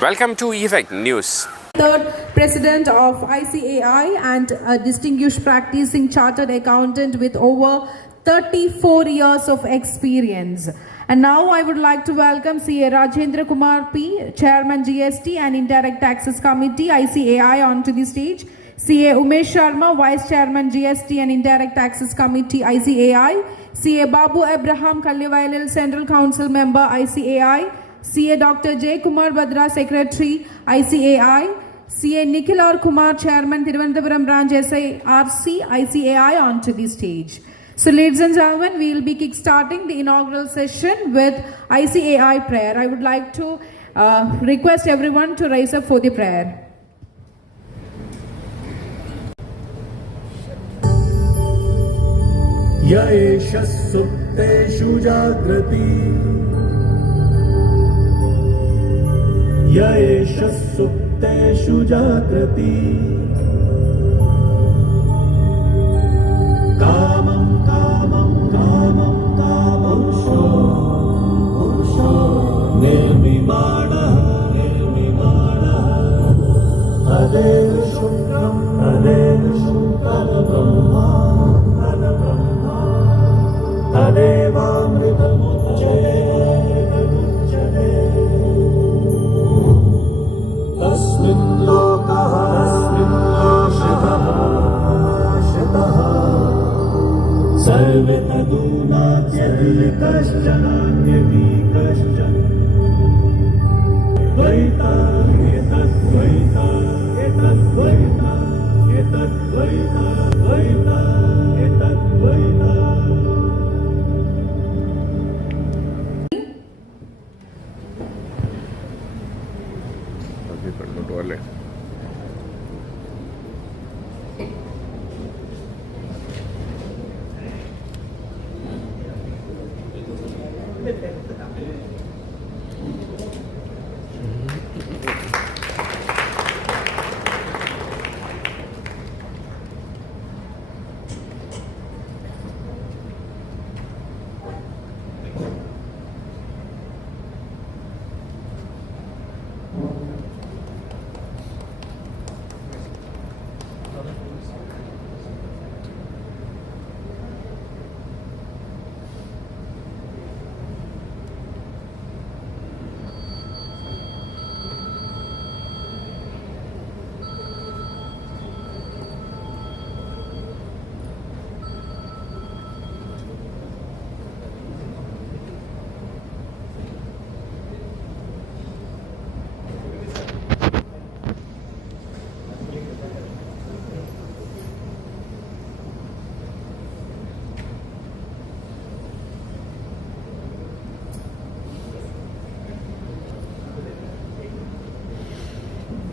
Welcome to Effect News. Third President of ICAI and a distinguished practicing chartered accountant with over 34 years of experience. And now I would like to welcome CA Rajendra Kumar P, Chairman GST and Indirect Taxes Committee ICAI onto the stage. CA Umesh Sharma, Vice Chairman GST and Indirect Taxes Committee ICAI. CA Babu Abraham Kallivailil, Central Council Member ICAI. CA Dr. J. Kumar Badra, Secretary ICAI. CA Nikhil R. Kumar, Chairman Thiruvananthapuram Branch SIRC ICAI onto the stage. So ladies and gentlemen, we will be kick-starting the inaugural session with ICAI prayer. I would like to request everyone to rise up for the prayer. य एष सुप्तेषु जाग्रति य एष सुप्तेषु जाग्रति कामं कामं कामं कामंशो पुरुषो निर्मिमाणः तदेव शुक्रं तद्ब्रह्मा तदेवामृतमुच्यते तस्मिन् लोकः श्रितः सर्वे तदूनात्यपि कश्चन Dvaita एतद्वैता एतद्वैता एतद्वैता Dvaita एतद्वैता.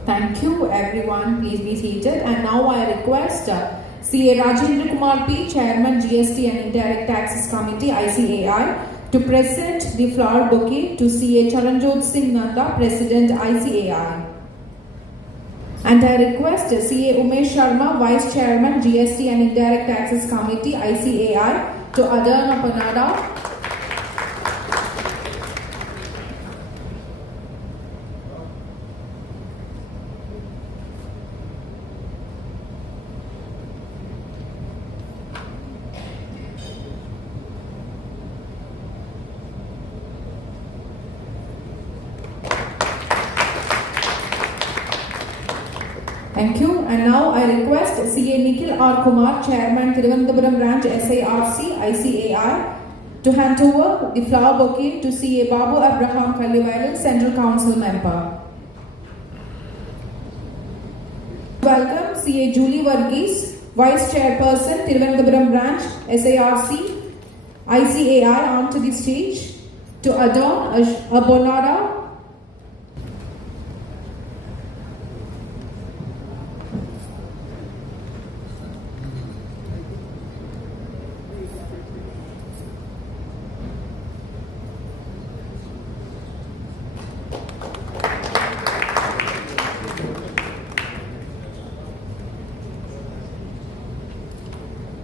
Thank you everyone, please be seated. And now I request CA Rajendra Kumar P, Chairman GST and Indirect Taxes Committee ICAI, to present the flower bouquet to CA Charanjot Singh Nanda, President ICAI. And I request CA Umesh Sharma, Vice Chairman GST and Indirect Taxes Committee ICAI, to adorn a panada. Thank you. And now I request CA Nikhil R. Kumar, Chairman Thiruvananthapuram Branch SIRC ICAI, to hand over the flower bouquet to CA Babu Abraham Kallivailil, Central Council Member. Welcome CA Julie Varghese, Vice Chairperson Thiruvananthapuram Branch SIRC ICAI, onto the stage to adorn a bonada.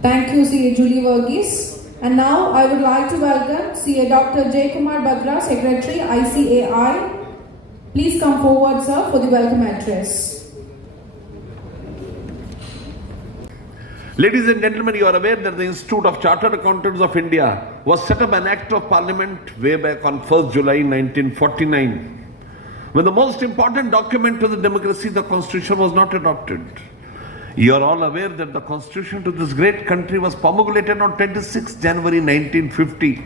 Thank you, CA Julie Varghese. And now I would like to welcome CA Dr. J. Kumar Badra, Secretary ICAI, Please come forward, sir, for the welcome address. Ladies and gentlemen, you are aware that the Institute of Chartered Accountants of India was set up an Act of Parliament way back on 1st July 1949. When the most important document to the democracy, the Constitution, was not adopted. You are all aware that the Constitution to this great country was promulgated on 26 January 1950.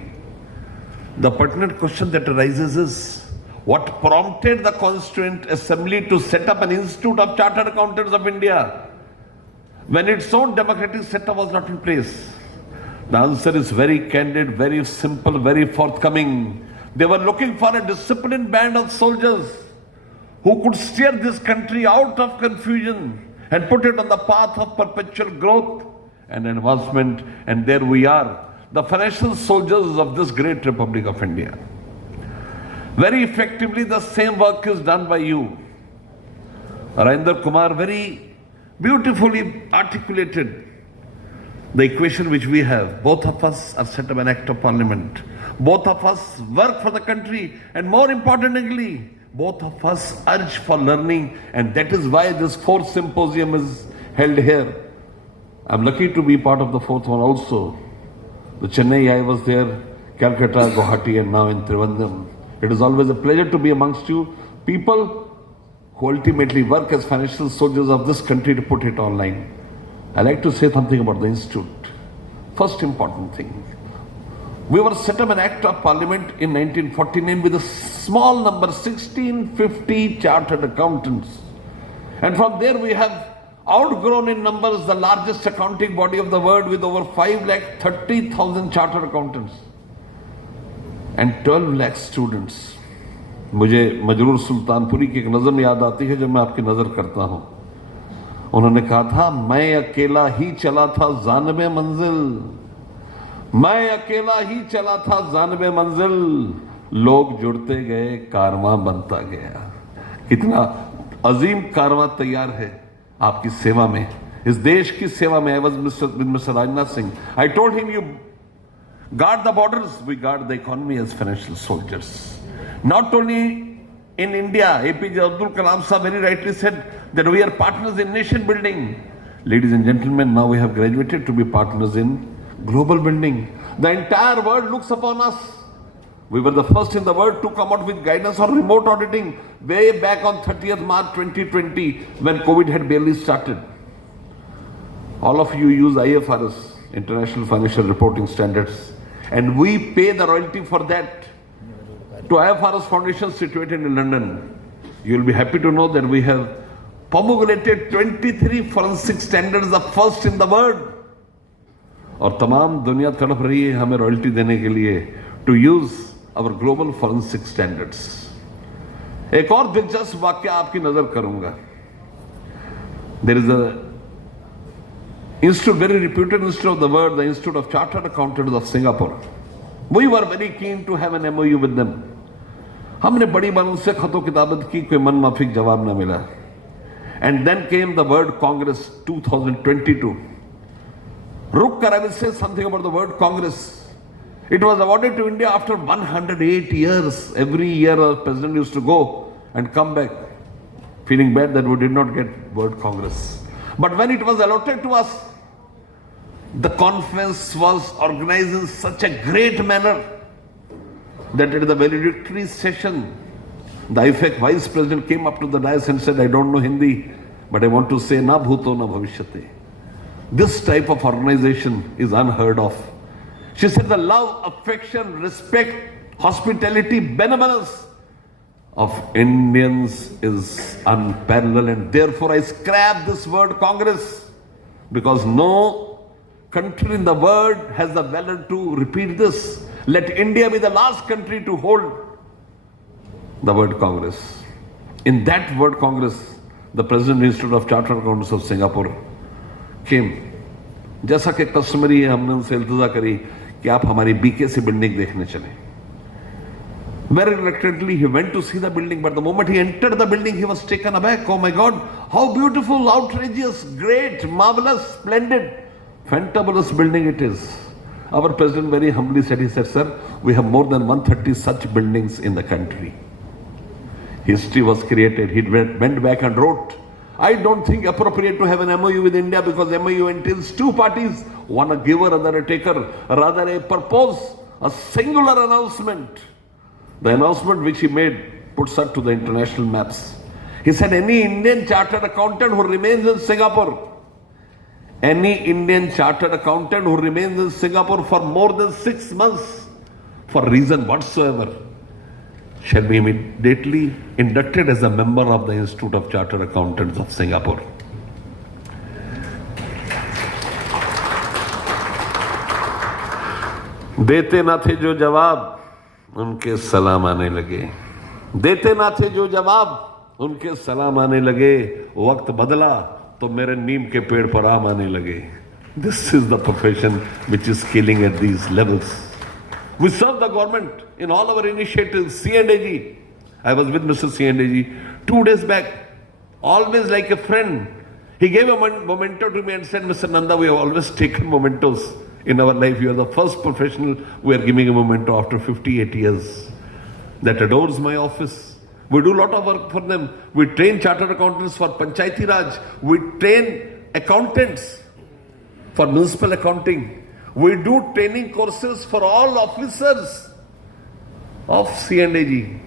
The pertinent question that arises is, what prompted the Constituent Assembly to set up an Institute of Chartered Accountants of India when its own democratic setup was not in place? The answer is very candid, very simple, very forthcoming. They were looking for a disciplined band of soldiers who could steer this country out of confusion and put it on the path of perpetual growth and advancement. And there we are, the financial soldiers of this great Republic of India. Very effectively, the same work is done by you. Arindar Kumar very beautifully articulated the equation which we have. Both of us have set up an Act of Parliament. Both of us work for the country, and more importantly, both of us urge for learning, and that is why this fourth symposium is held here. I'm lucky to be part of the fourth one also. The Chennai, I was there, Calcutta, Guwahati, and now in Trivandrum. It is always a pleasure to be amongst you, people who ultimately work as financial soldiers of this country to put it online. I like to say something about the Institute. First important thing, we were set up an Act of Parliament in 1949 with a small number, 1650 chartered accountants. And from there we have outgrown in numbers the largest accounting body of the world with over 5,30,000 chartered accountants and 12 lakh students. मुझे मजरूर सुल्तानपुरी की एक नज़म याद आती है जब मैं आपकी नज़र करता हूँ. उन्होंने कहा था, मैं अकेला ही चला था जानबे मंजिल, मैं अकेला ही चला था जानबे मंजिल, लोग जुड़ते गए कारवां बनता गया. कितना अजीम कारवां तैयार है आपकी सेवा में, इस देश की सेवा में. I was with Mr. Rajnath Singh. I told him, you guard the borders, we guard the economy as financial soldiers. Not only in India, APJ Abdul Kalam Sahab very rightly said that we are partners in nation building. Ladies and gentlemen, now we have graduated to be partners in global building. The entire world looks upon us. We were the first in the world to come out with guidance on remote auditing way back on 30th March 2020 when COVID had barely started. All of you use IFRS, International Financial Reporting Standards, and we pay the royalty for that to IFRS Foundation situated in London. You will be happy to know that we have promulgated 23 forensic standards, the first in the world. और तमाम दुनिया तड़प रही है हमें royalty देने के लिए to use our global forensic standards. एक और दिलचस्प वाक्य आपकी नजर करूंगा. There is a institute, very reputed institute of the world, the Institute of Chartered Accountants of Singapore. We were very keen to have an MOU with them. हमने बड़ी बार उनसे खतो किताबत की, कोई मन माफिक जवाब न मिला. And then came the World Congress 2022. Rukkar, I will say something about the World Congress. It was awarded to India after 108 years. Every year our president used to go and come back, feeling bad that we did not get World Congress. But when it was allotted to us, the conference was organized in such a great manner that at the valedictory session, the IFAC vice president came up to the dais and said, I don't know Hindi, but I want to say, na bhuto na bhavishyate. This type of organization is unheard of. She said the love, affection, respect, hospitality, benevolence of Indians is unparalleled, and therefore I scrap this word Congress, because no country in the world has the valor to repeat this. Let India be the last country to hold the word Congress. In that word Congress, the President Institute of Chartered Accountants of Singapore came. जैसा कि customary है, हमने उनसे इल्तिजा करी कि आप हमारी BKC building देखने चलें. Very reluctantly he went to see the building, but the moment he entered the building, he was taken aback. Oh my God, how beautiful, outrageous, great, marvelous, splendid, fantabulous building it is. Our president very humbly said, he said, sir, we have more than 130 such buildings in the country. history was created. He went back and wrote, I don't think appropriate to have an MOU with India because MOU entails two parties, one a giver, other a taker. Rather, I propose a singular announcement. The announcement which he made puts us to the international maps. He said, any Indian chartered accountant who remains in Singapore, any Indian chartered accountant who remains in Singapore for more than 6 months, for reason whatsoever, shall be immediately inducted as a member of the Institute of Chartered Accountants of Singapore. देते ना थे जो जवाब उनके सलाम आने लगे, देते ना थे जो जवाब उनके सलाम आने लगे, वक्त बदला तो मेरे नीम के पेड़ पर आम आने लगे. This is the profession which is scaling at these levels. We serve the government in all our initiatives. C&AG, I was with Mr. C&AG 2 days back, always like a friend. He gave a memento to me and said, Mr. Nanda, we have always taken mementos in our life. You are the first professional we are giving a memento after 58 years. That adores my office. We do a lot of work for them. We train chartered accountants for Panchayati Raj. We train accountants for municipal accounting. We do training courses for all officers of C&AG.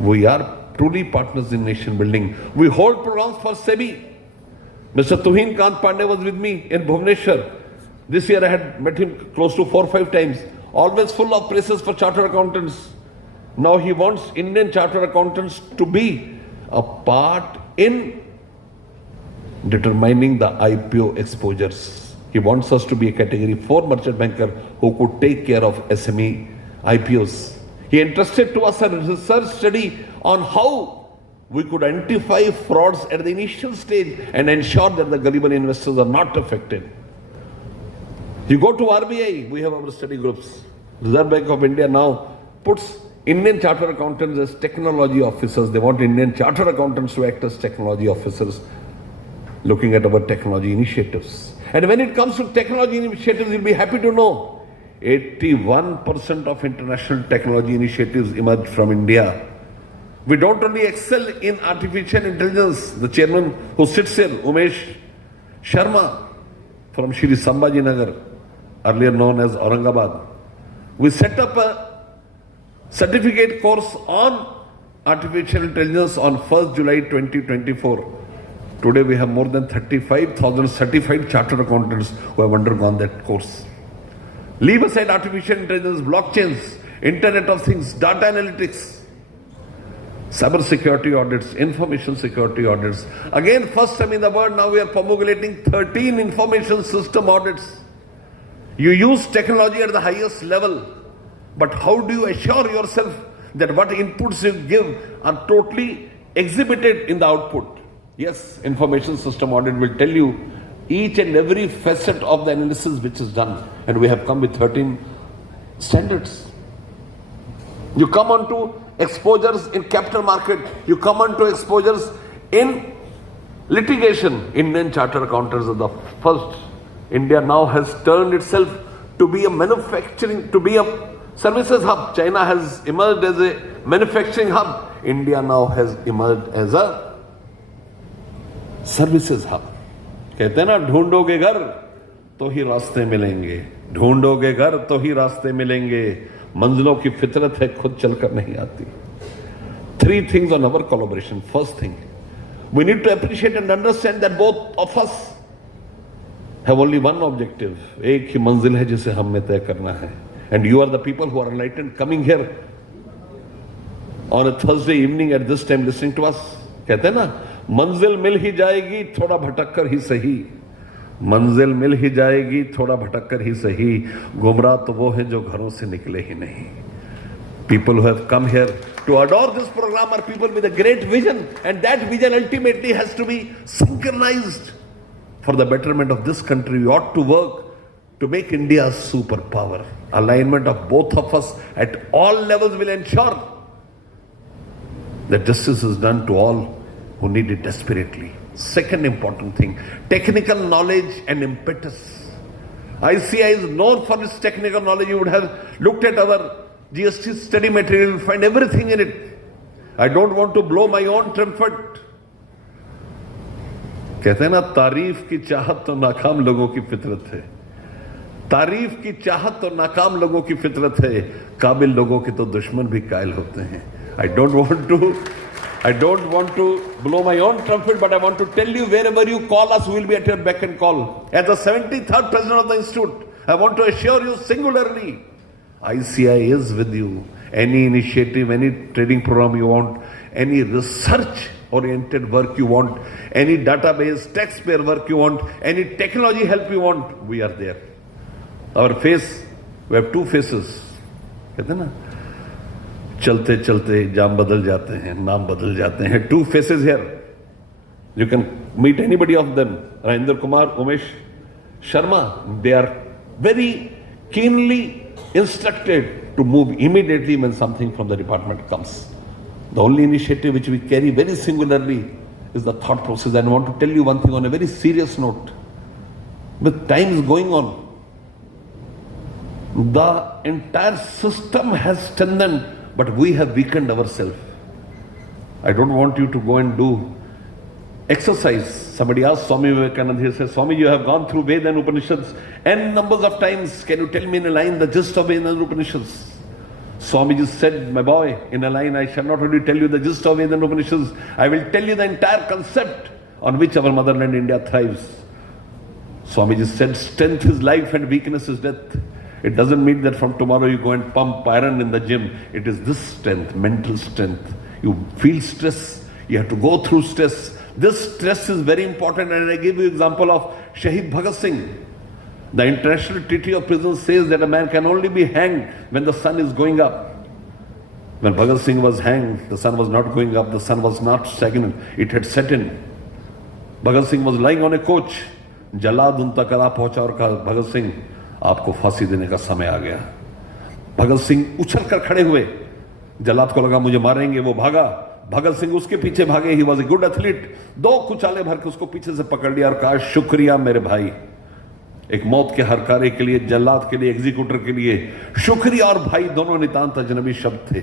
We are truly partners in nation building. We hold programs for SEBI. Mr. Tuhin Kant Pandey was with me in Bhubaneswar. This year I had met him close to 4 or 5 times. Always full of praises for chartered accountants. Now he wants Indian chartered accountants to be a part in determining the IPO exposures. He wants us to be a category 4 merchant banker who could take care of SME IPOs. He entrusted to us a research study on how we could identify frauds at the initial stage and ensure that the gullible investors are not affected. You go to RBI, we have our study groups. Reserve Bank of India now puts Indian chartered accountants as technology officers. They want Indian chartered accountants to act as technology officers, looking at our technology initiatives. And when it comes to technology initiatives, you'll be happy to know 81% of international technology initiatives emerge from India. We don't only excel in artificial intelligence. The chairman who sits here, Umesh Sharma from Shri Sambhaji Nagar, earlier known as Aurangabad. We set up a certificate course on artificial intelligence on 1st July 2024. Today we have more than 35,000 certified chartered accountants who have undergone that course. Leave aside artificial intelligence, blockchains, Internet of Things, data analytics, cyber security audits, information security audits. Again, first time in the world, now we are promulgating 13 information system audits. You use technology at the highest level, but how do you assure yourself that what inputs you give are totally exhibited in the output? Yes, information system audit will tell you each and every facet of the analysis which is done. And we have come with 13 standards. You come on to exposures in capital market. You come on to exposures in litigation. Indian chartered accountants are the first. India now has turned itself to be a manufacturing, to be a services hub. China has emerged as a manufacturing hub. India now has emerged as a services hub. कहते हैं ना, ढूंढोगे घर तो ही रास्ते मिलेंगे, ढूंढोगे घर तो ही रास्ते मिलेंगे, मंजिलों की फितरत है खुद चलकर नहीं आती. 3 things on our collaboration. First thing, we need to appreciate and understand that both of us have only one objective. एक ही मंजिल है जिसे हमें तय करना है. And you are the people who are enlightened coming here on a Thursday evening at this time listening to us. कहते हैं ना, मंजिल मिल ही जाएगी थोड़ा भटक कर ही सही, मंजिल मिल ही जाएगी थोड़ा भटक कर ही सही, गुमराह तो वो हैं जो घरों से निकले ही नहीं. People who have come here to adore this program are people with a great vision, and that vision ultimately has to be synchronized for the betterment of this country. We ought to work to make India a superpower. Alignment of both of us at all levels will ensure that justice is done to all who need it desperately. Second important thing, technical knowledge and impetus. ICI is known for its technical knowledge. You would have looked at our GST study material, you'll find everything in it. I don't want to blow my own trumpet. कहते हैं ना, तारीफ की चाहत तो नाकाम लोगों की फितरत है, तारीफ की चाहत तो नाकाम लोगों की फितरत है, काबिल लोगों के तो दुश्मन भी कायल होते हैं. I don't want to blow my own trumpet, but I want to tell you, wherever you call us, we will be at your beck and call. As the 73rd president of the institute, I want to assure you singularly, ICI is with you. Any initiative, any training program you want, any research oriented work you want, any database, taxpayer work you want, any technology help you want, we are there. Our face, we have two faces. कहते हैं ना, चलते चलते जाम बदल जाते हैं, नाम बदल जाते हैं. Two faces here. You can meet anybody of them. Rajinder Kumar, Umesh Sharma, they are very keenly instructed to move immediately when something from the department comes. The only initiative which we carry very singularly is the thought process. And I want to tell you one thing on a very serious note. With times going on, the entire system has strengthened, but we have weakened ourselves. I don't want you to go and do exercise. Somebody asked Swami Vivekananda, he said, Swami, you have gone through Veda and Upanishads n numbers of times. Can you tell me in a line the gist of Veda and Upanishads? Swamiji said, my boy, in a line, I shall not only tell you the gist of Veda and Upanishads, I will tell you the entire concept on which our motherland India thrives. Swamiji said, strength is life and weakness is death. It doesn't mean that from tomorrow you go and pump iron in the gym. It is this strength, mental strength. You feel stress, you have to go through stress. This stress is very important, and I give you example of Shahid Bhagat Singh. The International Treaty of Prisons says that a man can only be hanged when the sun is going up. When Bhagat Singh was hanged, the sun was not going up, the sun was not stagnant, it had set in. Bhagat Singh was lying on a coach. Jalad उन तक आ पहुंचा और कहा, भगत सिंह आपको फांसी देने का समय आ गया. भगत सिंह उछल कर खड़े हुए. जल्लाद को लगा मुझे मारेंगे, वो भागा. भगत सिंह उसके पीछे भागे. He was a good athlete. दो कुचाले भर के उसको पीछे से पकड़ लिया और कहा, शुक्रिया मेरे भाई. एक मौत के हरकारे के लिए, जल्लाद के लिए, एग्जीक्यूटर के लिए शुक्रिया और भाई दोनों नितांत अजनबी शब्द थे.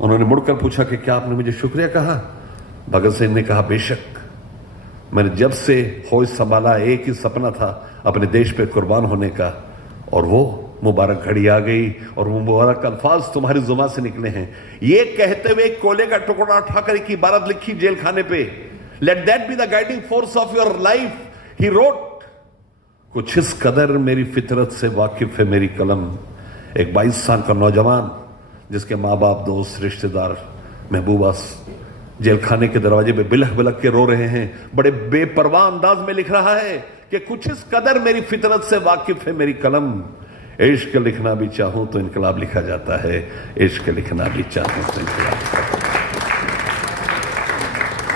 उन्होंने मुड़कर पूछा कि क्या आपने मुझे शुक्रिया कहा? भगत सिंह ने कहा, बेशक. मैंने जब से होश संभाला एक ही सपना था, अपने देश पे कुर्बान होने का, और वो मुबारक घड़ी आ गई और वो मुबारक अल्फाज तुम्हारी जुबान से निकले हैं. ये कहते हुए कोयले का टुकड़ा उठाकर एक इबारत लिखी जेल खाने पे, let that be the guiding force of your life. He wrote, कुछ इस कदर मेरी फितरत से वाकिफ है मेरी कलम. एक 22 साल का नौजवान जिसके माँ बाप, दोस्त, रिश्तेदार, महबूबा जेल खाने के दरवाजे पे बिलख बिलख के रो रहे हैं, बड़े बेपरवाह अंदाज में लिख रहा है कि कुछ इस कदर मेरी फितरत से वाकिफ है मेरी कलम. इश्क लिखना भी चाहूं तो इनकलाब लिखा जाता है, इश्क लिखना भी चाहूं तो इनकलाब लिखा जाता है.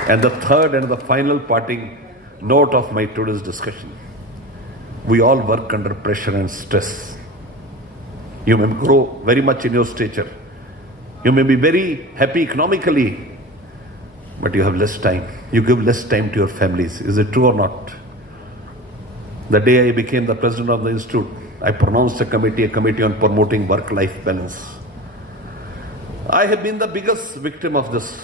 And the third and the final parting note of my today's discussion. We all work under pressure and stress. You may grow very much in your stature. You may be very happy economically, but you have less time. You give less time to your families. Is it true or not? The day I became the president of the institute, I pronounced a committee on promoting work-life balance. I have been the biggest victim of this.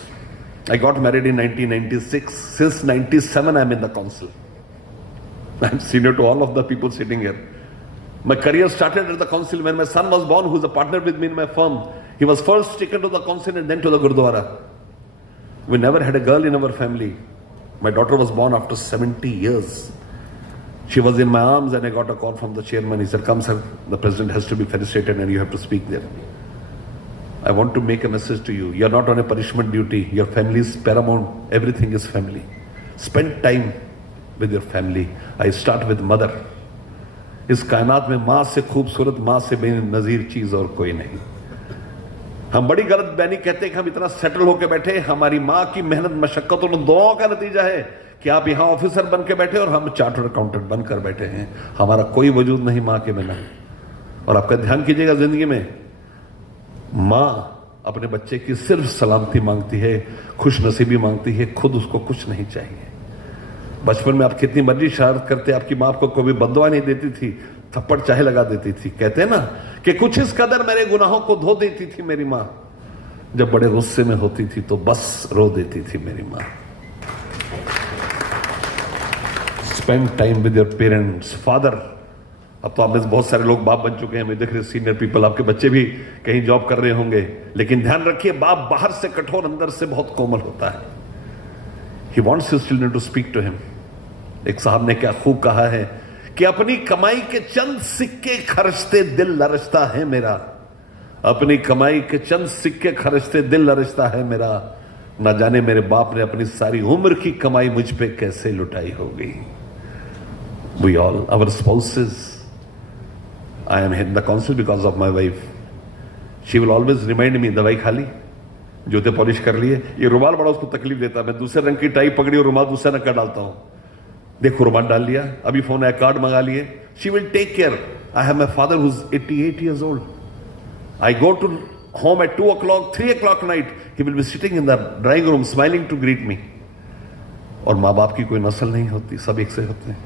I got married in 1996. Since 97, I'm in the council. I'm senior to all of the people sitting here. My career started at the council when my son was born, who's a partner with me in my firm. He was first taken to the council and then to the Gurdwara. We never had a girl in our family. My daughter was born after 70 years. She was in my arms and I got a call from the chairman. He said, come sir, the president has to be felicitated and you have to speak there. I want to make a message to you. You are not on a punishment duty. Your family is paramount. Everything is family. Spend time with your family. I start with mother. इस कायनात में माँ से खूबसूरत, माँ से बेनज़ीर चीज और कोई नहीं. हम बड़ी गलत बयानी कहते हैं कि हम इतना सेटल होकर बैठे. हमारी माँ की मेहनत, मशक्कत और दुआओं का नतीजा है कि आप यहाँ ऑफिसर बन के बैठे और हम चार्टर्ड अकाउंटेंट बनकर बैठे हैं. हमारा कोई वजूद नहीं माँ के बिना. और आपका ध्यान कीजिएगा, जिंदगी में माँ अपने बच्चे की सिर्फ सलामती मांगती है, खुश नसीबी मांगती है, खुद उसको कुछ नहीं चाहिए. बचपन में आप कितनी मर्जी शरारत करते, आपकी माँ आपको कभी बद्दुआ नहीं देती थी, थप्पड़ चाहे लगा देती थी। कहते हैं ना कि कुछ इस कदर मेरे गुनाहों को धो देती थी मेरी माँ, जब बड़े गुस्से में होती थी तो बस रो देती थी मेरी माँ। Spend time with your parents, father. अब तो आप में बहुत सारे लोग बाप बन चुके हैं, मैं देख रहे सीनियर पीपल, आपके बच्चे भी कहीं जॉब कर रहे होंगे, लेकिन ध्यान रखिए बाप बाहर से कठोर, अंदर से बहुत कोमल होता है। He wants his children to speak to him. एक साहब ने क्या खूब कहा है कि अपनी कमाई के चंद सिक्के खर्चते दिल लरचता है मेरा, अपनी कमाई के चंद सिक्के खर्चते दिल लरचता है मेरा, ना जाने मेरे बाप ने अपनी सारी उम्र की कमाई मुझ पे कैसे लुटाई होगी। We all, our spouses, I am in the council because of my wife. She will always remind me, दवाई खा ली, जूते पॉलिश कर लिए, ये रुमाल बड़ा उसको तकलीफ देता है, मैं दूसरे रंग की टाई पकड़ी और रुमाल दूसरा रंग का डालता हूं, देखो रुमाल डाल लिया, अभी फोन आया, कार्ड मंगा लिए। She will take care. I have my father who's 88 years old. I go to home at 2 o'clock, 3 o'clock night, he will be sitting in the drawing room smiling to greet me. और माँ बाप की कोई नस्ल नहीं होती, सब एक से होते हैं।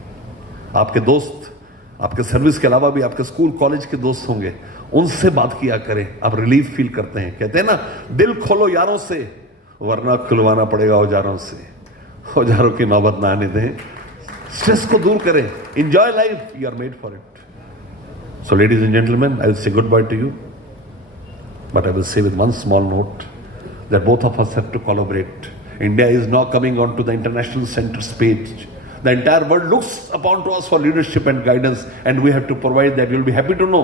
आपके दोस्त, आपके सर्विस के अलावा भी आपके स्कूल कॉलेज के दोस्त होंगे, उनसे बात किया करें, आप रिलीफ फील करते हैं। कहते हैं ना, दिल खोलो यारों से, वरना खुलवाना पड़ेगा औजारों से। औजारों की नौबत ना आने दें, स्ट्रेस को दूर करें, enjoy life, you are made for it. So ladies and gentleman, I will say goodbye to you, but I will say with one small note that both of us have to collaborate. India is now coming on to the international center stage. The entire world looks upon to us for leadership and guidance, and we have to provide that. You'll be happy to know,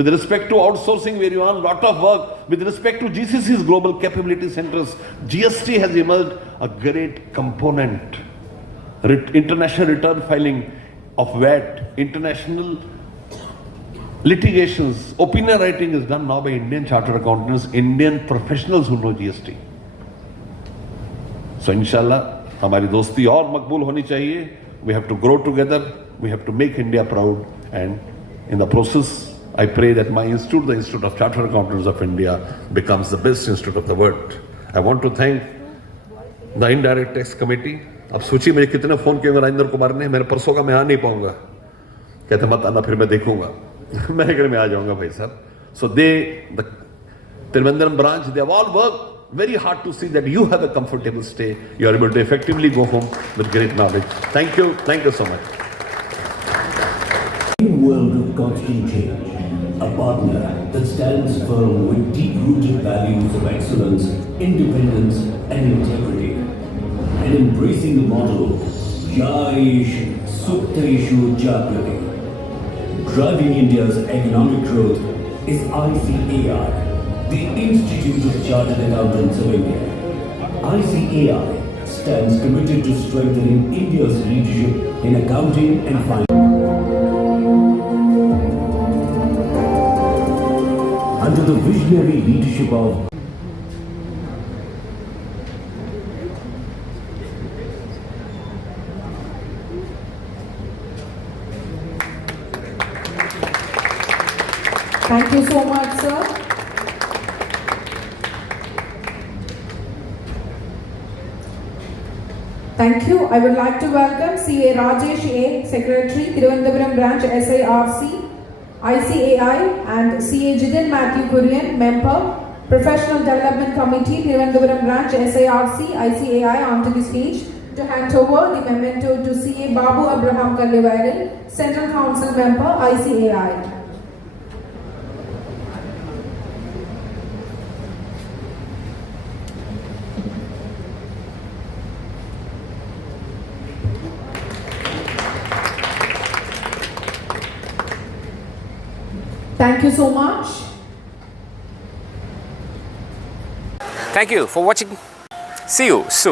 with respect to outsourcing, where you are a lot of work, with respect to GCC's global capability centers, GST has emerged a great component. International return filing of VAT, international litigations, opinion writing is done now by Indian chartered accountants, Indian professionals who know GST. So inshallah, हमारी दोस्ती और मकबूल होनी चाहिए. We have to grow together. We have to make India proud. And in the process, I pray that my institute, the Institute of Chartered Accountants of India, becomes the best institute of the world. I want to thank the Indirect Tax Committee. अब सोचिए मुझे कितने phone किए राजेंद्र कुमार ने, मैंने परसों का मैं आ नहीं पाऊंगा, कहते मत आना, फिर मैं देखूंगा. मैंने कहा मैं आ जाऊंगा भाई साहब. So they, the Trivandrum branch, they have all worked very hard to see that you have a comfortable stay. You are able to effectively go home with great knowledge. Thank you so much. In a world of constant change, a partner that stands firm with deep-rooted values of excellence, independence, and integrity, and embracing the motto Jaish Suktaishu Jagrati. Driving India's economic growth is ICAI, the Institute of Chartered Accountants of India. ICAI stands committed to strengthening India's leadership in accounting and finance. Under the visionary leadership of Thank you so much, sir. Thank you. I would like to welcome CA Rajesh A, Secretary, Thiruvananthapuram Branch SIRC, ICAI, and CA Jidin Matthew Kurian, Member, Professional Development Committee, Thiruvananthapuram Branch SIRC, ICAI, onto the stage to hand over the memento to CA Babu Abraham Kallevagal, Central Council Member, ICAI. Thank you so much. Thank you for watching. See you soon.